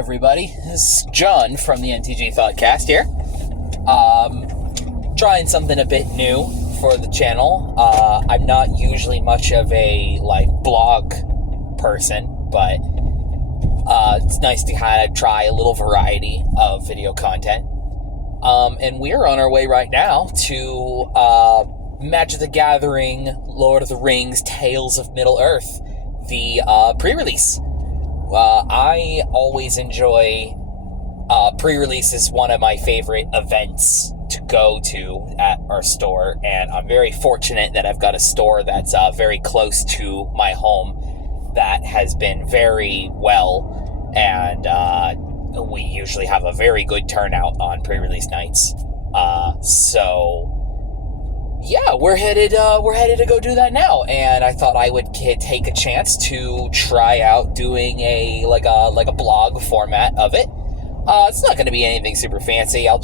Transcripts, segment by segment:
everybody. This is John from the MTG Thoughtcast here. Trying something a bit new for the channel. I'm not usually much of a blog person, but it's nice to kind of try a little variety of video content. And we're on our way right now to Magic the Gathering, Lord of the Rings, Tales of Middle-earth, the pre-release. I always enjoy pre-release is one of my favorite events to go to at our store, and I'm very fortunate that I've got a store that's very close to my home that has been very well, and we usually have a very good turnout on pre-release nights. So yeah, we're headed to go do that now, and I thought I would take a chance to try out doing a blog format of it. It's not going to be anything super fancy. I'll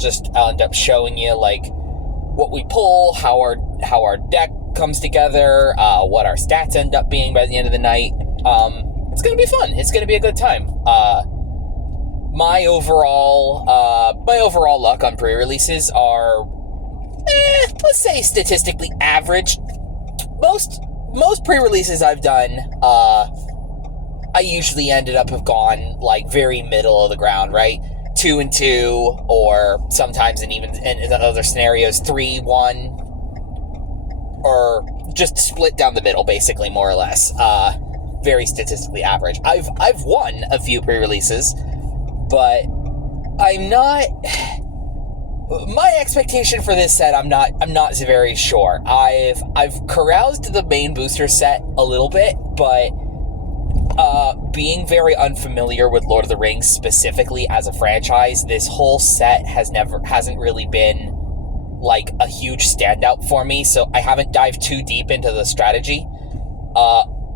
end up showing you what we pull, how our deck comes together, what our stats end up being by the end of the night. It's going to be fun. It's going to be a good time. My overall luck on pre-releases are, let's say, statistically average. Most pre-releases I've done, I usually ended up have gone very middle of the ground, right? 2 and 2, or sometimes in other scenarios 3-1, or just split down the middle, basically, more or less. Very statistically average. I've won a few pre-releases, but I'm not. My expectation for this set, I'm not very sure. I've caroused the main booster set a little bit, but being very unfamiliar with Lord of the Rings specifically as a franchise, this whole set hasn't really been a huge standout for me, so I haven't dived too deep into the strategy.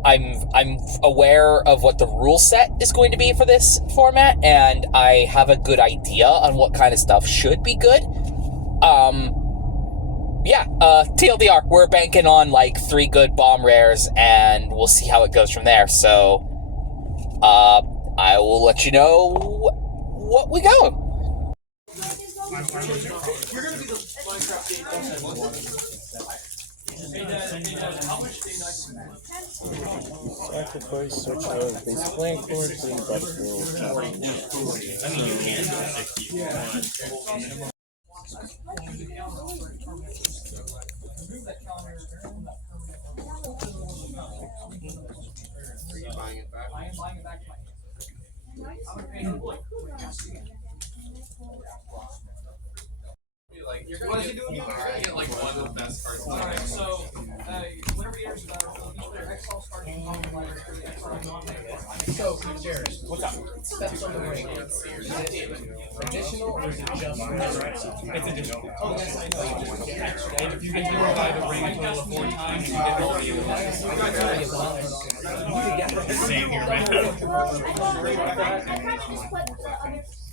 I'm aware of what the rule set is going to be for this format, and I have a good idea on what kind of stuff should be good. TLDR, we're banking on 3 good bomb rares, and we'll see how it goes from there. So, I will let you know what we go. You're gonna be the Minecraft Sacrifice, switch out basic land cord, putting battlefield. Are you buying it back? I am buying it back. What is he doing? You're gonna get one of the best cards. Alright, so whenever you enter the Excel starts from the library, so Jared, what's up? Steps on the ring. Is it additional or is it just it's additional. Oh, yes, I know. And if you get to buy the ring a total of 4 times, you get all the same here, man.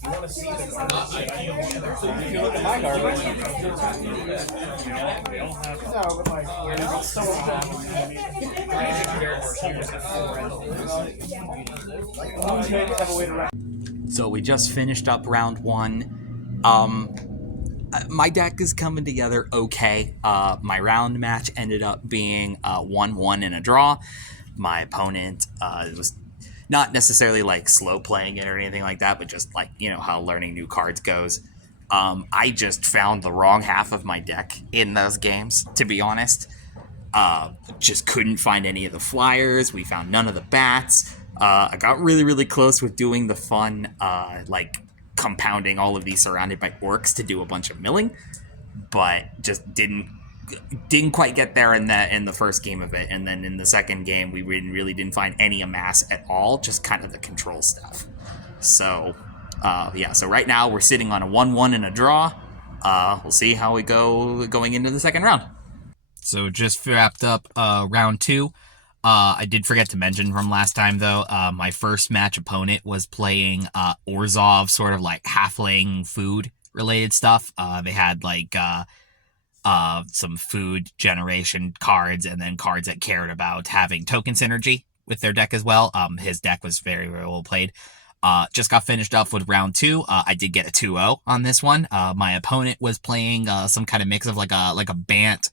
You want to see the not ideal. So you can look at my garbage. So we just finished up round 1. My deck is coming together okay. My round match ended up being 1-1 in a draw. My opponent was not necessarily slow playing it or anything like that, but just how learning new cards goes. I just found the wrong half of my deck in those games, to be honest. Just couldn't find any of the flyers. We found none of the bats. I got really, really close with doing the fun, compounding all of these surrounded by orcs to do a bunch of milling, but just didn't quite get there in the first game of it. And then in the second game, we really didn't find any amass at all, just kind of the control stuff. So so right now we're sitting on a 1-1 in a draw. We'll see how we go going into the second round. So just wrapped up round 2. I did forget to mention from last time, though, my first match opponent was playing Orzhov, sort of halfling food related stuff. They had some food generation cards, and then cards that cared about having token synergy with their deck as well. His deck was very, very well played. Just got finished up with round 2. I did get a 2-0 on this one. My opponent was playing some kind of mix of like a Bant.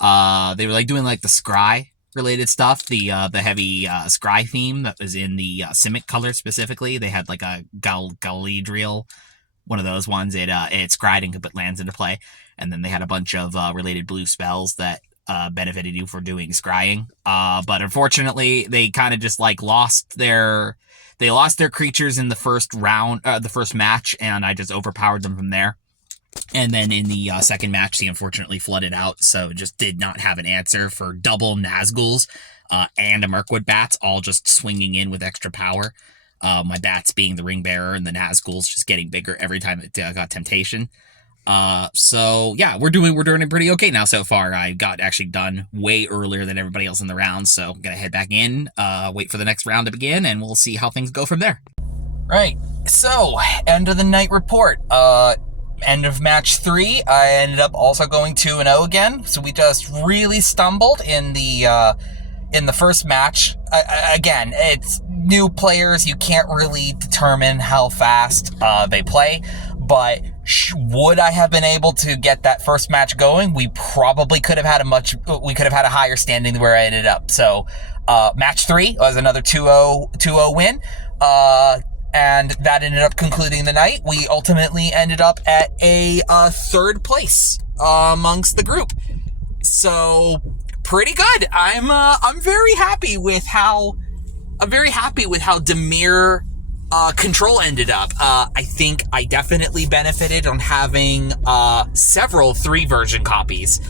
They were like doing like the Scry related stuff, the heavy Scry theme that was in the Simic color specifically. They had like a Galadriel, one of those ones. It scryed and could put lands into play, and then they had a bunch of related blue spells that benefited you for doing scrying. But unfortunately, they kind of just like lost their creatures in the first round, the first match, and I just overpowered them from there. And then in the second match, he unfortunately flooded out, so just did not have an answer for double Nazguls and a Mirkwood Bats, all just swinging in with extra power. My Bats being the ring bearer and the Nazguls just getting bigger every time it got Temptation. So yeah, we're doing it pretty okay now so far. I got actually done way earlier than everybody else in the round, so I'm gonna head back in, wait for the next round to begin, and we'll see how things go from there. Right, so end of the night report. End of match 3, I ended up also going 2-0 again. So we just really stumbled in the first match. Again, it's new players. You can't really determine how fast they play. But would I have been able to get that first match going? We probably could have had a higher standing where I ended up. So match 3 was another 2-0 win. And that ended up concluding the night. We ultimately ended up at a third place amongst the group. So pretty good. I'm very happy with how Dimir control ended up. I think I definitely benefited on having several 3 version copies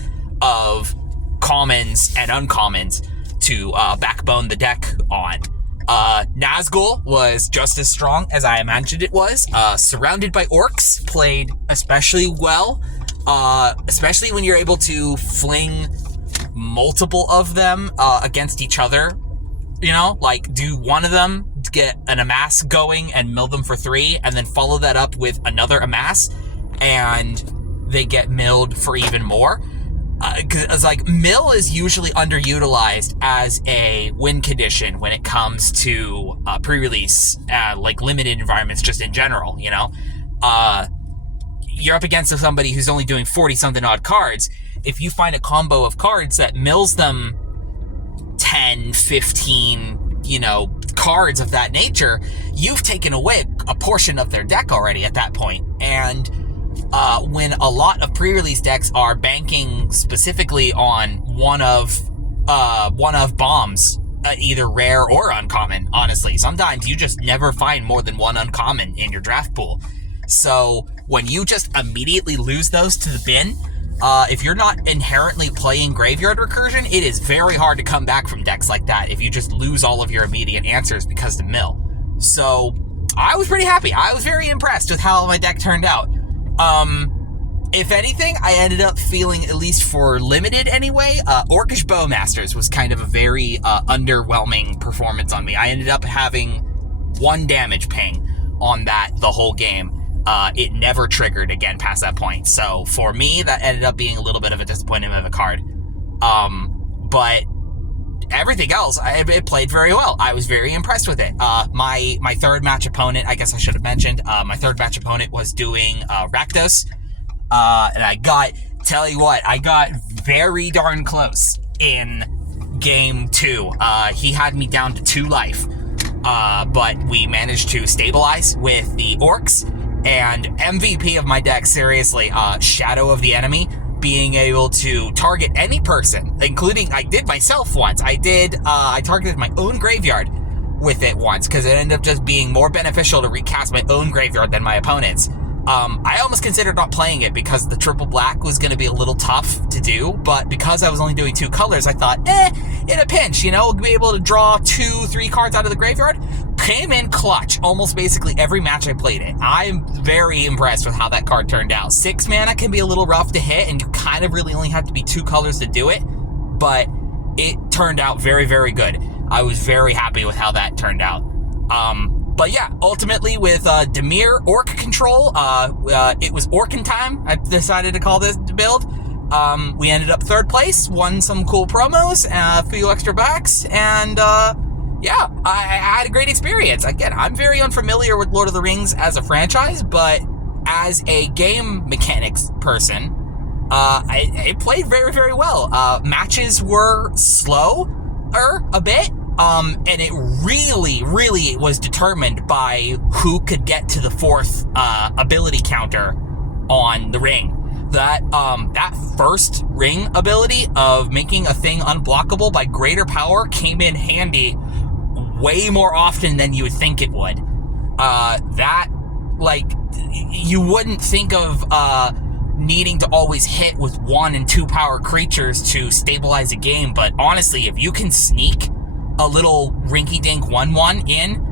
of commons and uncommons to backbone the deck on. Nazgul was just as strong as I imagined it was. Surrounded by orcs played especially well, especially when you're able to fling multiple of them against each other. You know, like do one of them to get an amass going and mill them for 3, and then follow that up with another amass, and they get milled for even more. Because like mill is usually underutilized as a win condition when it comes to pre-release, like limited environments just in general, you know? You're up against somebody who's only doing 40 something odd cards. If you find a combo of cards that mills them 10, 15, you know, cards of that nature, you've taken away a portion of their deck already at that point. And when a lot of pre-release decks are banking specifically on one of bombs, either rare or uncommon, honestly. Sometimes you just never find more than one uncommon in your draft pool. So when you just immediately lose those to the bin, if you're not inherently playing Graveyard Recursion, it is very hard to come back from decks like that if you just lose all of your immediate answers because of mill. So I was pretty happy. I was very impressed with how my deck turned out. If anything, I ended up feeling, at least for limited anyway, Orcish Bowmasters was kind of a very underwhelming performance on me. I ended up having 1 damage ping on that the whole game. It never triggered again past that point. So for me, that ended up being a little bit of a disappointment of a card. But everything else, it played very well. I was very impressed with it. My third match opponent, I guess I should have mentioned, my third match opponent was doing Rakdos. And I got very darn close in game 2. He had me down to 2 life. But we managed to stabilize with the orcs. And MVP of my deck, seriously, Shadow of the Enemy, being able to target any person, including, I did myself once. I targeted my own graveyard with it once, because it ended up just being more beneficial to recast my own graveyard than my opponent's. I almost considered not playing it because the triple black was going to be a little tough to do, but because I was only doing 2 colors, I thought, in a pinch, you know, we'll be able to draw 2-3 cards out of the graveyard. Came in clutch almost basically every match I played it. I'm very impressed with how that card turned out. 6 mana can be a little rough to hit, and you kind of really only have to be 2 colors to do it, but it turned out very, very good. I was very happy with how that turned out. But yeah, ultimately with Dimir Orc control, it was Orkin time. I decided to call this build. We ended up 3rd place, won some cool promos, a few extra bucks, and yeah, I had a great experience. Again, I'm very unfamiliar with Lord of the Rings as a franchise, but as a game mechanics person, it played very, very well. Matches were slower a bit, and it really, really was determined by who could get to the fourth ability counter on the ring. That first ring ability of making a thing unblockable by greater power came in handy way more often than you would think it would. You wouldn't think of needing to always hit with 1 and 2 power creatures to stabilize a game, but honestly, if you can sneak a little rinky-dink 1/1 in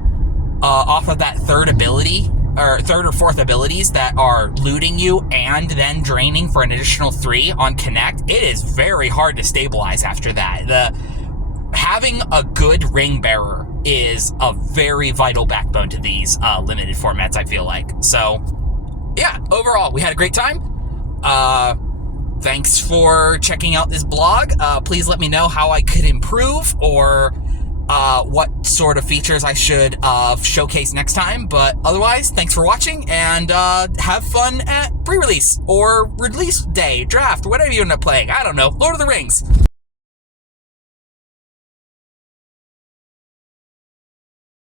off of that third ability, or third or fourth abilities that are looting you and then draining for an additional 3 on connect, it is very hard to stabilize after that. Having a good ring bearer is a very vital backbone to these limited formats, I feel like. So, yeah, overall, we had a great time. Thanks for checking out this blog. Please let me know how I could improve or what sort of features I should showcase next time. But otherwise, thanks for watching, and have fun at pre-release or release day, draft, whatever you end up playing. I don't know, Lord of the Rings.